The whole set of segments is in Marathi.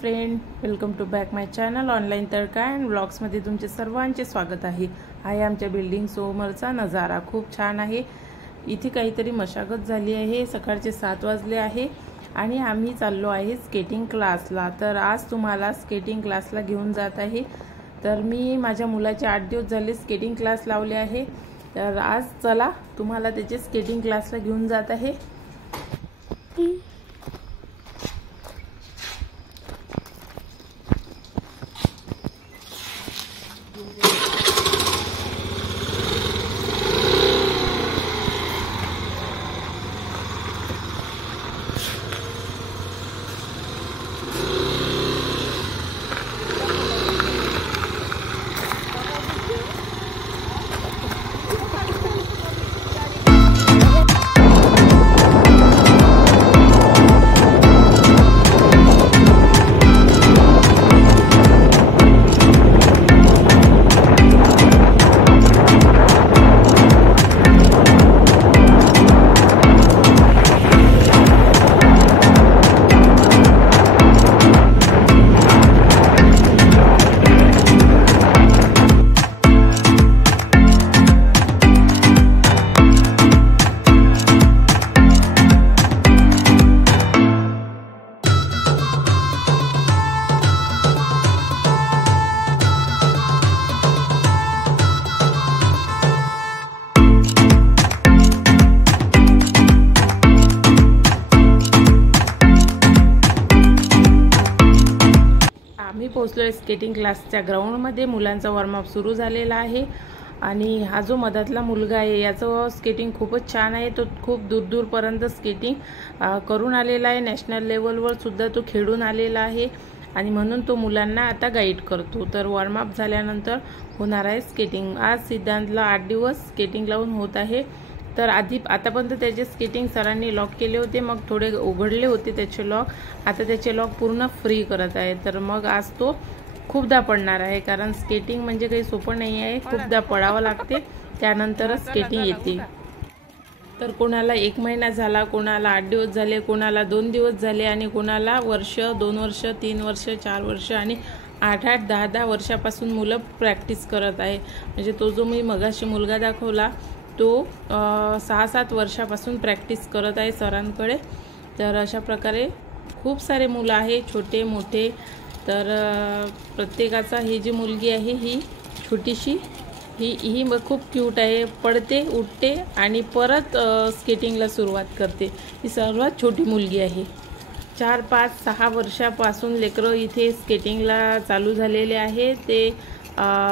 Friend, welcome to back my channel online Tadka and व्लॉग्समध्ये तुमचे सर्वांचे स्वागत आहे। आमच्या बिल्डिंग समोरचा नजारा खूप छान आहे। इथे काहीतरी मशागत झाली आहे। सकाळचे 7 वाजले आहे आणि आम्ही चाललो आहे स्केटिंग क्लासला। तर आज तुम्हाला स्केटिंग क्लासला घेऊन जात आहे। तर मी माझ्या मुलाचे 8 दिवस झाले स्केटिंग क्लास लावले आहे। तर आज चला तुम्हाला त्याचे स्केटिंग क्लासला घेऊन जात आहे। आम्ही पोहोचलोय स्केटिंग क्लासच्या ग्राउंडमध्ये। मुलांचा वॉर्मअप सुरू झालेला आहे आणि हा जो मधातला मुलगा आहे याचं स्केटिंग खूपच छान आहे। तो खूप दूरपर्यंत स्केटिंग करून आलेला आहे। नॅशनल लेवलवर सुद्धा तो खेळून आलेला आहे आणि म्हणून तो मुलांना आता गाईड करतो। तर वॉर्मअप झाल्यानंतर होणार आहे स्केटिंग। आज सिद्धांतला 8 दिवस स्केटिंग लावून होत आहे। तर आतापर्यंत त्याचे स्केटिंग सरांनी लॉक केले होते, मग थोडे उघडले होते त्याचे लॉक। आता त्याचे लॉक पूर्ण फ्री करत आहे। तर मग आज तो खूपदा पडणार आहे, कारण स्केटिंग म्हणजे काही सोपं नाही आहे। खूपदा पडावं लागते, त्यानंतरच स्केटिंग येते। तर कोणाला 1 महिना झाला, कोणाला 8 दिवस झाले, कोणाला 2 दिवस झाले आणि कोणाला वर्ष, 2 वर्ष, 3 वर्ष, 4 वर्ष आणि 8-8, 10-10 वर्षापासून मुलं प्रॅक्टिस करत आहे। म्हणजे तो जो मी मगाशी मुलगा दाखवला तो 6-7 वर्षापासून प्रॅक्टिस करत आहे सरांकडे। तर अशा प्रकारे खूप सारे मुलं आहे, छोटे मोठे। तर प्रत्येकाचा ही जी मुलगी आहे ही छोटीशी ही खूप क्यूट आहे। पडते, उठते आणि परत स्केटिंगला सुरुवात करते। ही सर्वात छोटी मुलगी आहे। 4, 5, 6 वर्षापासून लेकरं इथे स्केटिंगला चालू झालेले आहे। ते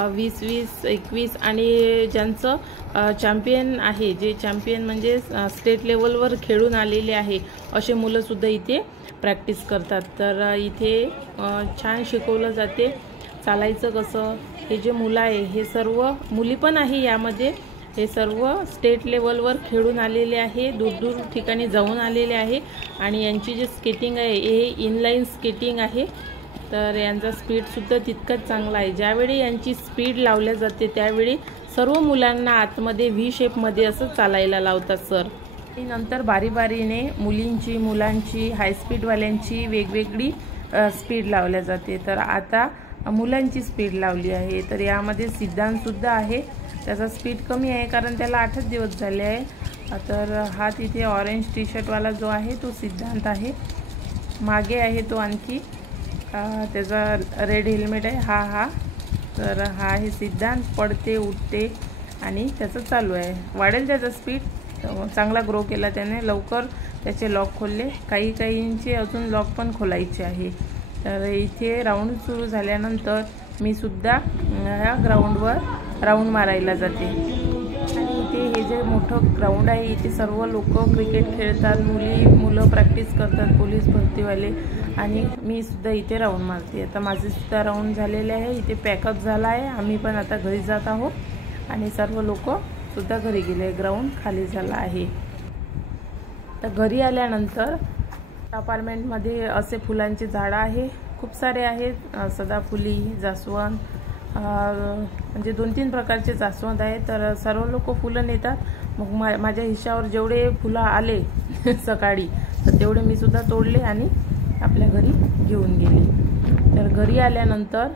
20-20, 21 आणि ज्यांचं चॅम्पियन आहे, जे चॅम्पियन म्हणजे स्टेट लेवलवर खेळून आलेले आहे, असे मुलंसुद्धा इथे प्रॅक्टिस करतात। तर इथे छान शिकवलं जाते चालायचं कसं। हे जे मुलं आहे हे सर्व मुली पण आहे यामध्ये, हे सर्व स्टेट लेवलवर खेळून आलेले आहे, दूर ठिकाणी जाऊन आलेले आहे। आणि यांची जे स्केटिंग आहे हे इनलाईन स्केटिंग आहे। तर यांचा स्पीडसुद्धा तितकाच चांगला आहे। ज्यावेळी यांची स्पीड लावल्या जाते त्यावेळी सर्व मुलांना आतमध्ये व्ही शेपमध्ये असं चालायला लावतात सर। नंतर बारीबारीने मुलींची, मुलांची, हायस्पीडवाल्यांची वेगवेगळी स्पीड लावल्या जाते। तर आता मुलांची स्पीड लावली आहे। तर यामध्ये सिद्धांतसुद्धा आहे, त्याचा स्पीड कमी आहे कारण त्याला 8 दिवस झाले आहे। तर हा तिथे ऑरेंज टी शर्टवाला जो आहे तो सिद्धांत आहे। मागे आहे तो आणखी, त्याचा रेड हेल्मेट आहे हा। तर हा आहे सिद्धांत, पडते, उठते आणि त्याचं चालू आहे। वाढेल त्याचा स्पीड, चांगला ग्रो केला त्याने, लवकर त्याचे लॉक खोलले। काहींचे अजून लॉक पण खोलायचे आहे। तर इथे राऊंड सुरू झाल्यानंतर मी सुद्धा ह्या ग्राउंडवर राऊंड मारायला जाते। आणि इथे हे जे मोठं ग्राउंड आहे इथे सर्व लोक क्रिकेट खेळतात, मुलं प्रॅक्टिस करतात, पोलीस भरतीवाले, आणि मी सुद्धा इथे राऊंड मारते। आता माझे सुद्धा राऊंड झालेले आहे, इथे पॅकअप झाला आहे। आम्ही पण आता घरी जात आहोत आणि सर्व लोक सुद्धा घरी गेले, ग्राउंड खाली झाला आहे। तर घरी आल्यानंतर अपार्टमेंटमध्ये असे फुलांचे झाडं आहे, खूप सारे आहेत। सदाफुली, जास्वंद, म्हणजे 2-3 प्रकारचे जास्वंद आहे। तर सर्व लोक फुलं नेतात। मग माझ्या हिश्श्यावर जेवढे फुलं आले सकाळी तर तेवढे मी सुद्धा तोडले आणि आपल्या घरी घेऊन गेले। तर घरी आल्यानंतर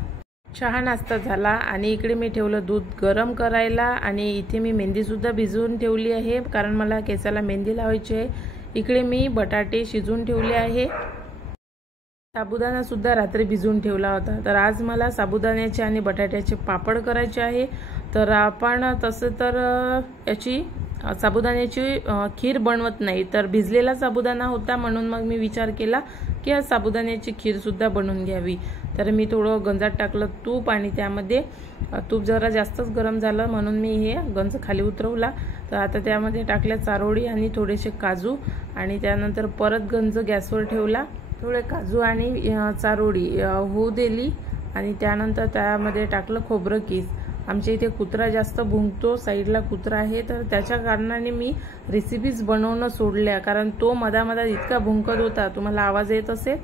चहा नाश्ता झाला आणि इकडे मी ठेवलं दूध गरम करायला आणि इथे मी मेहंदीसुद्धा भिजवून ठेवली आहे, कारण मला केसाला मेहंदी लावायची आहे। इकडे मी बटाटे शिजवून ठेवले आहे। साबुदाणासुद्धा रात्री भिजवून ठेवला होता। तर आज मला साबुदाण्याचे आणि बटाट्याचे पापड करायचे आहे। तर आपण तसं तर याची साबुदाण्याची खीर बनवत नाही, तर भिजलेला साबुदाणा होता म्हणून मग मी विचार केला की आज साबुदाण्याची खीरसुद्धा बनवून घ्यावी। तर मी थोडं गंजात टाकलं तूप आणि त्यामध्ये तूप जरा जास्तच गरम झालं म्हणून मी हे गंज खाली उतरवला। तर आता त्यामध्ये टाकल्या चारोळी आणि थोडेसे काजू आणि त्यानंतर परत गंज गॅसवर ठेवला। थोडे काजू आणि चारोळी होऊ दिली आणि त्यानंतर त्यामध्ये टाकलं खोबरं कीस। आमच्या इथे कुत्रा जास्त भुंकतो, साईडला कुत्रा आहे, तर त्याच्या कारणाने मी रेसिपीज बनवणं सोडल्या, कारण तो मधामधात इतका भुंकत होता, तुम्हाला आवाज येत असेल,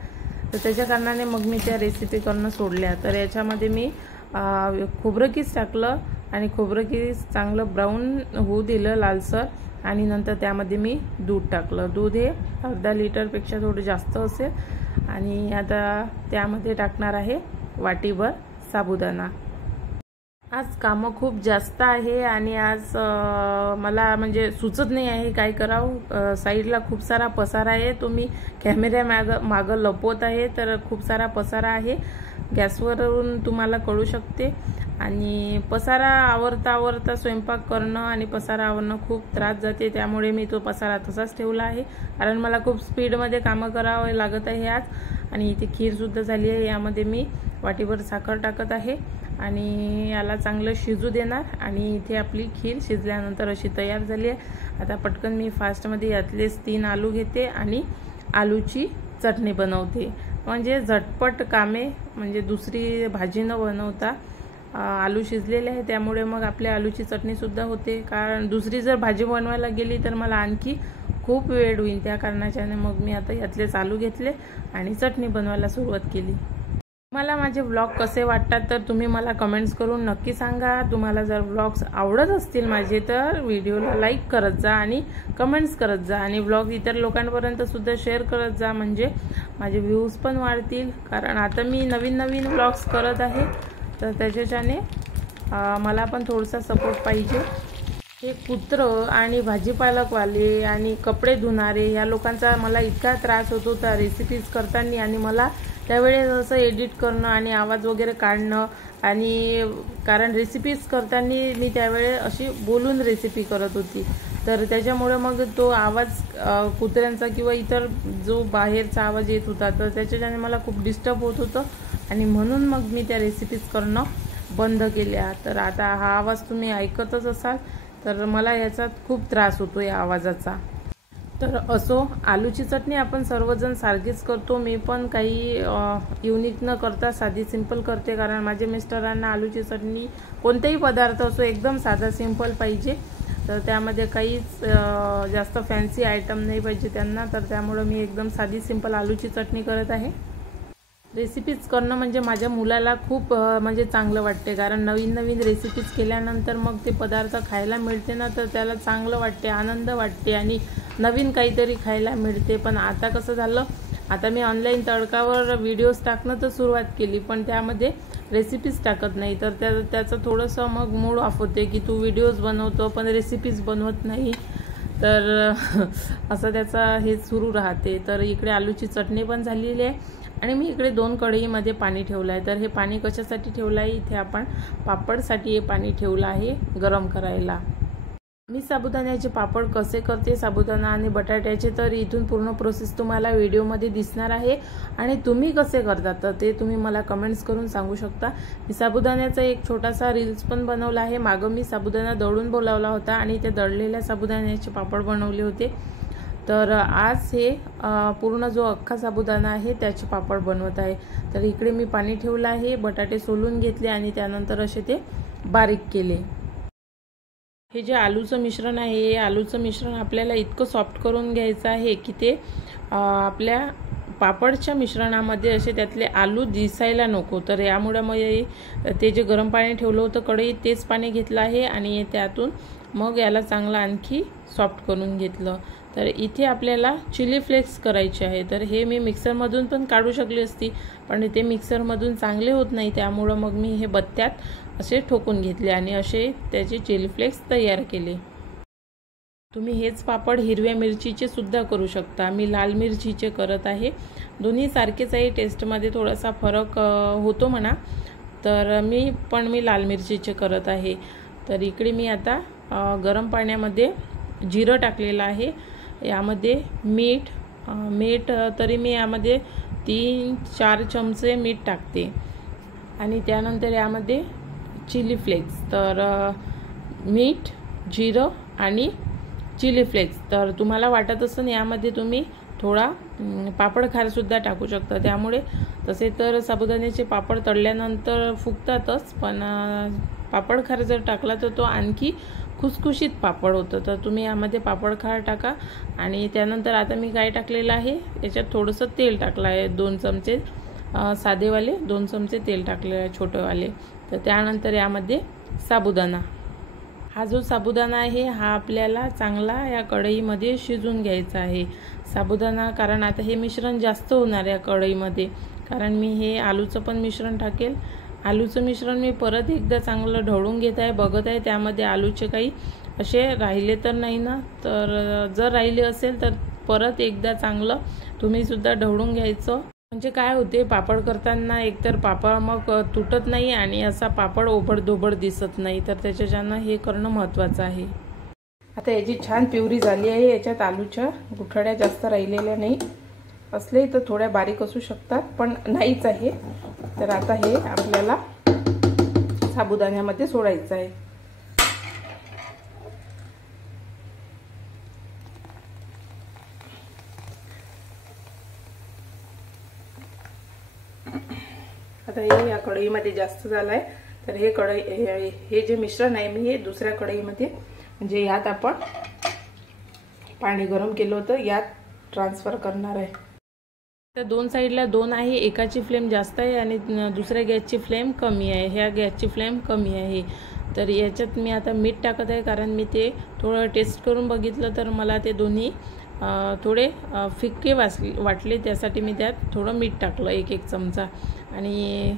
तर त्याच्या कारणाने मग मी त्या रेसिपी करणं सोडल्या। तर याच्यामध्ये मी खोबरं कीस टाकलं आणि खोबरं कीस चांगलं ब्राऊन होऊ दिलं लालसर आणि नंतर त्यामध्ये मी दूध टाकलं। दूध हे अर्धा लिटरपेक्षा थोडं जास्त असेल आणि आता त्यामध्ये टाकणार आहे वाटीभर साबुदाणा। आज कामं खूप जास्त आहे आणि आज मला म्हणजे सुचत नाही आहे काय करावं। साईडला खूप सारा पसारा आहे, तो मी कॅमेऱ्या मागं लपवत आहे, तर खूप सारा पसारा आहे, गॅसवरून तुम्हाला कळू शकते। आणि पसारा आवरता स्वयंपाक करणं आणि पसारा आवरणं खूप त्रास जाते, त्यामुळे मी तो पसारा तसाच ठेवला आहे, कारण मला खूप स्पीडमध्ये कामं करावे लागत आहे आज। आणि इथे खीरसुद्धा झाली आहे, यामध्ये मी वाटीभर साखर टाकत आहे आणि याला चांगलं शिजू देणार। आणि इथे आपली खीर शिजल्यानंतर अशी तयार झाली आहे। आता पटकन मी फास्टमध्ये यातलेच 3 आलू घेते आणि आलूची चटणी बनवते, म्हणजे झटपट कामे, म्हणजे दुसरी भाजी न बनवता आलू शिजलेले आहे, त्यामुळे मग आपल्या आलूची चटणीसुद्धा होते, कारण दुसरी जर भाजी बनवायला गेली तर मला आणखी खूप वेळ होईल, त्या कारणाच्याने मग मी आता यातलेच आलू घेतले आणि चटणी बनवायला सुरुवात केली। मला माझे व्लॉग कसे वाटतात तर तुम्ही मला कमेंट्स करून नक्की सांगा। तुम्हाला जर व्लॉग्स आवडत असतील माझे तर व्हिडिओला लाईक करत जा आणि कमेंट्स करत जा आणि व्लॉग इतर लोकांपर्यंत सुद्धा शेअर करत जा, म्हणजे माझे व्ह्यूज पण वाढतील, कारण आता मी नवीन व्लॉग्स करत आहे, तर त्याच्याने मला पण थोडासा सपोर्ट पाहिजे। हे कुत्र आणि भाजीपालकवाले आणि कपडे धुणारे या लोकांचा मला इतका त्रास होत होता रेसिपीज करताना, आणि मला त्यावेळेस असं एडिट करणं आणि आवाज वगैरे काढणं, आणि कारण रेसिपीज करताना मी त्यावेळेस अशी बोलून रेसिपी करत होती, तर त्याच्यामुळे मग तो आवाज कुत्र्यांचा किंवा इतर जो बाहेरचा आवाज येत होता, तर त्याच्याने मला खूप डिस्टर्ब होत होतं आणि म्हणून मग मी त्या रेसिपीज करणं बंद केल्या। तर आता हा आवाज तुम्ही ऐकतच असाल, तर मला याचा खूप त्रास होतो या आवाजाचा। तर असो, आलूची चटणी आपण सर्वजण सारखीच करतो, मी पण काही युनिक न करता साधी सिंपल करते, कारण माझ्या मिस्टरांना आलूची चटणी कोणतेही पदार्थ असो एकदम साधा सिंपल पाहिजे, तर त्यामध्ये काहीच जास्त फॅन्सी आयटम नाही पाहिजे त्यांना, तर त्यामुळे मी एकदम साधी सिंपल आलूची चटणी करत आहे। रेसिपीज करणं म्हणजे माझ्या मुलाला खूप म्हणजे चांगलं वाटते, कारण नवीन रेसिपीज केल्यानंतर मग ते पदार्थ खायला मिळते ना, तर त्याला चांगलं वाटते, आनंद वाटते आणि नवीन काहीतरी खायला मिळते। पण आता कसं झालं, आता मी ऑनलाईन तडकावर व्हिडिओज टाकणं तर सुरुवात केली, पण त्यामध्ये रेसिपीज टाकत नाही, तर त्याचं थोडंसं मग मूड ऑफ होते की तू व्हिडिओज बनवतो पण रेसिपीज बनवत नाही, तर असं त्याचा हे सुरू राहते। तर इकडे आलूची चटणी पण झालेली आहे आणि मी इकडे 2 कढईमध्ये पाणी ठेवलं आहे। तर हे पाणी कशासाठी ठेवलं आहे, इथे आपण पापडसाठी हे पाणी ठेवलं आहे गरम करायला। मी साबुदाण्याचे पापड कसे करते, साबुदाणा आणि बटाट्याचे, तर इथून पूर्ण प्रोसेस तुम्हाला व्हिडिओमध्ये दिसणार आहे आणि तुम्ही कसे करतात तर ते तुम्ही मला कमेंट्स करून सांगू शकता। मी साबुदाण्याचा एक छोटासा रील्स पण बनवला आहे, मागं मी साबुदाणा दळून बोलावला होता आणि ते दळलेल्या साबुदाण्याचे पापड बनवले होते। तर आज हे पूर्ण जो अख्खा साबुदाणा आहे त्याचे पापड बनवत आहे। तर इकडे मी पाणी ठेवलं आहे, बटाटे सोलून घेतले आणि त्यानंतर असे ते बारीक केले। हे जे आलूचं मिश्रण आहे, हे आलूचं मिश्रण आपल्याला इतकं सॉफ्ट करून घ्यायचं आहे की ते आपल्या पापडच्या मिश्रणामध्ये असे त्यातले आलू दिसायला नको, तर यामुळे मग ते जे गरम पाणी ठेवलं होतं कढईत तेच पाणी घेतलं आहे आणि त्यातून मग याला चांगलं आणखी सॉफ्ट करून घेतलं। तर इथे आपल्याला चिली फ्लेक्स करायचे आहे, तर हे मी मिक्सरमधून पण काढू शकली असती, पण ते मिक्सरमधून चांगले होत नाही, त्यामुळे मग मी हे बत्त्यात असे ठोकून घेतले आणि असे त्याचे चिली फ्लेक्स तयार केले। तुम्ही हेच पापड हिरव्या मिरचीचे सुद्धा करू शकता, मी लाल मिरचीचे करत आहे। दोन्ही सारखेच आहे, टेस्टमध्ये थोडासा फरक होतो म्हणा, तर मी लाल मिरचीचे करत आहे। तर इकडे मी आता गरम पाण्यामध्ये जिरं टाकलेलं आहे, यामध्ये मीठ तरी मी यामध्ये 3-4 चमचे मीठ टाकते आणि त्यानंतर यामध्ये चिली फ्लेक्स, तर मीठ, जिरं आणि चिली फ्लेक्स। तर तुम्हाला वाटत असेल यामध्ये तुम्ही थोडा पापड खार सुद्धा टाकू शकता, त्यामुळे तसे तर साबुदाण्याचे पापड तळल्यानंतर फुगतातच, पण पापड खार जर टाकला तर तो आणखी खुसखुशीत पापड होतं। तर तुम्ही यामध्ये पापड खार टाका आणि त्यानंतर आता मी काय टाकलेलं आहे, याच्यात थोडंसं तेल टाकलं आहे, 2 चमचे साधेवाले 2 चमचे तेल टाकलेले आहे छोटेवाले। तर त्यानंतर यामध्ये साबुदाणा, हा जो साबुदाणा आहे हा आपल्याला चांगला या कढईमध्ये शिजून घ्यायचा आहे साबुदाणा, कारण आता हे मिश्रण जास्त होणार या कढईमध्ये, कारण मी हे आलूचं पण मिश्रण टाकेल। आलूचं मिश्रण मी परत एकदा चांगलं ढवळून घेत आहे, बघत आहे त्यामध्ये आलूचे काही असे राहिले तर नाही ना, तर जर राहिले असेल तर परत एकदा चांगलं तुम्ही सुद्धा ढवळून घ्यायचं, म्हणजे काय होते पापड करताना एकतर पापड मग तुटत नाही आणि असा पापड ओबडधोबड दिसत नाही, तर त्याच्यानं हे करणं महत्त्वाचं आहे। आता याची छान प्युरी झाली आहे, याच्यात आलूच्या गुठळ्या जास्त राहिलेल्या नाही, असले तर थोड्या बारीक असू शकतात पण नाहीच आहे। तर आता हे आपल्याला साबुदाण्यामध्ये सोडायचं आहे। आता हे या कढईमध्ये जास्त झालं आहे, तर हे जे मिश्रण आहे मी हे दुसऱ्या कढईमध्ये, म्हणजे यात आपण पाणी गरम केलं होतं यात ट्रान्सफर करणार आहे। तर 2 साईडला 2 आहे, एकाची फ्लेम जास्त आहे आणि दुसऱ्या गॅसची फ्लेम कमी आहे, ह्या गॅसची फ्लेम कमी आहे। तर याच्यात मी आता मीठ टाकत आहे, कारण मी ते थोडं टेस्ट करून बघितलं तर मला ते दोन्ही थोडे फिक्के वाटले, त्यासाठी मी त्यात थोडं मीठ टाकलं 1 चमचा आणि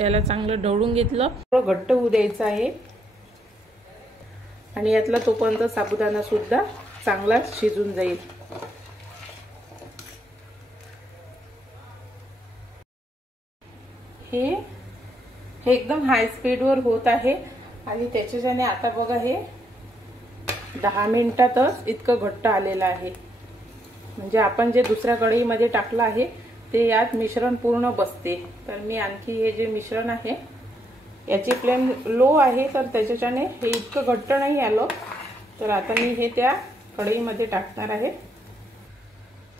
याला चांगलं ढवळून घेतलं, थोडं घट्ट होऊ द्यायचं आहे आणि यातला तोपर्यंत साबुदाणा सुद्धा चांगला शिजून जाईल। हे एकदम हाय स्पीडवर होत आहे आणि त्याच्याने आता बघा हे 10 मिनिटातच इतकं घट्ट आलेलं आहे, म्हणजे आपण जे दुसऱ्या कढईमध्ये टाकलं आहे ते यात मिश्रण पूर्ण बसते। तर मी आणखी हे जे मिश्रण आहे याची फ्लेम लो आहे, तर त्याच्याने हे इतकं घट्ट नाही आलं, तर आता मी हे त्या कढईमध्ये टाकणार आहे।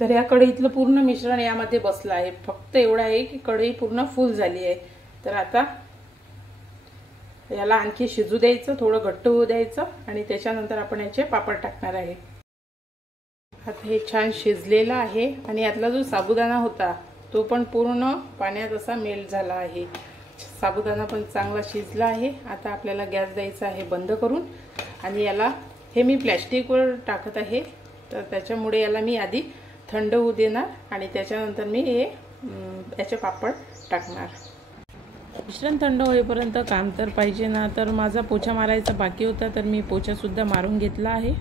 तर या कढईतलं पूर्ण मिश्रण यामध्ये बसलं आहे, फक्त एवढं आहे की कढई पूर्ण फुल झाली आहे। तर आता याला आणखी शिजू द्यायचं, थोडं घट्ट होऊ द्यायचं आणि त्याच्यानंतर आपण याचे पापड टाकणार आहे। आता हे छान शिजलेलं आहे आणि यातला जो साबुदाणा होता तो पण पूर्ण पाण्यात असा मेल्ट झाला आहे, साबुदाणा पण चांगला शिजला आहे। आता आपल्याला गॅस द्यायचा आहे बंद करून आणि याला हे मी प्लॅस्टिकवर टाकत आहे, तर त्याच्यामुळे याला मी आधी थंड होऊ देणार आणि त्याच्यानंतर मी हे याचे पापड टाकणार। मिश्रण थंड होईपर्यंत काम तर पाहिजे ना, तर माझा पोछा मारायचा बाकी होता, तर मी पोछा सुद्धा मारून घेतला आहे।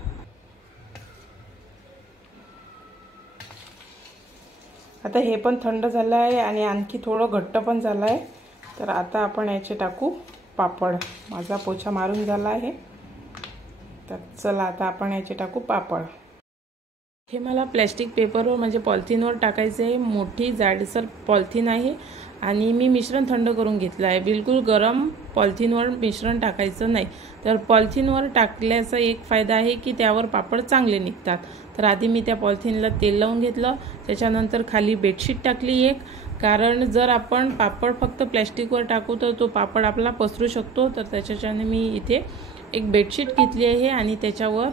आता हे पण थंड झालं आहे आणि आणखी थोडं घट्ट पण झालं आहे, तर आता आपण याचे टाकू पापड। माझा पोछा मारून झाला आहे, तर चला आता आपण याचे टाकू पापड। हे मला प्लॅस्टिक पेपरवर म्हणजे पॉलिथिनवर टाकायचे आहे, मोठी जाडसर पॉलिथिन आहे आणि मी मिश्रण थंड करून घेतलं आहे, बिलकुल गरम पॉलिथिनवर मिश्रण टाकायचं नाही। तर पॉलिथिनवर टाकल्याचा एक फायदा आहे की त्यावर पापड चांगले निघतात। तर आधी मी त्या पॉलिथिनला तेल लावून घेतलं, त्याच्यानंतर खाली बेडशीट टाकली एक, कारण जर आपण पापड फक्त प्लॅस्टिकवर टाकू तर तो पापड आपला पसरू शकतो, तर त्याच्याने मी इथे एक बेडशीट घेतली आहे आणि त्याच्यावर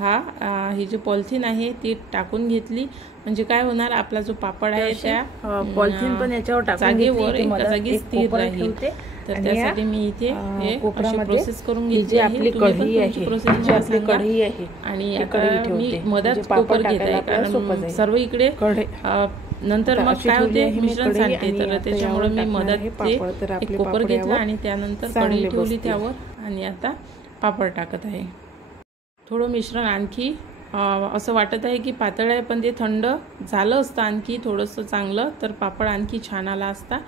ही जी पॉलिथिन आहे ती टाकून घेतली, म्हणजे काय होणार, आपला जो पापड आहे त्या पॉलिथिन पण याच्यावर टाकून जागेवर एका जागी स्थिर राहील। तर त्यासाठी मी इथे हे अशी प्रोसेस करून घेतली आहे। आपली कढई आहे, आपली कढई आहे आणि आता मी मधात कोपर घेत आहे, कारण सर्व इकडे नंतर मग काय होते मिश्रण सांडते, तर त्याच्यामुळे मी मधात एक कोपर घेतला आणि त्यानंतर कढई ठेवली त्यावर आणि आता पापड टाकत आहे। थोडं मिश्रण आणखी असं वाटत आहे की पातळ आहे, पण ते थंड झालं असतं आणखी थोडंसं चांगलं तर पापड आणखी छान आला असता,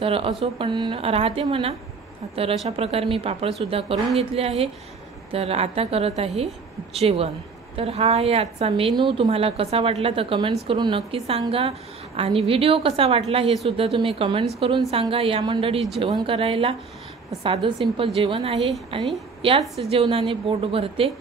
तर असो पण राहते म्हणा। तर अशा प्रकारे मी पापडसुद्धा करून घेतले आहे। तर आता करत आहे जेवण। तर हा आहे आजचा मेनू। तुम्हाला कसा वाटला तर कमेंट्स करून नक्की सांगा आणि व्हिडिओ कसा वाटला हे सुद्धा तुम्ही कमेंट्स करून सांगा। या मंडळी जेवण करायला साधं सिंपल जेवण आहे आणि याच जेवणाने पोट भरते।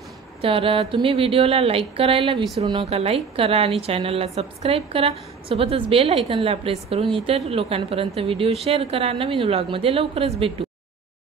तर तुम्ही व्हिडिओला लाईक करायला विसरू नका, लाईक करा आणि चॅनलला सबस्क्राईब करा, सोबतच बेल आयकनला प्रेस करून इतर लोकांपर्यंत व्हिडिओ शेअर करा। नवीन व्लॉगमध्ये लवकरच भेटू।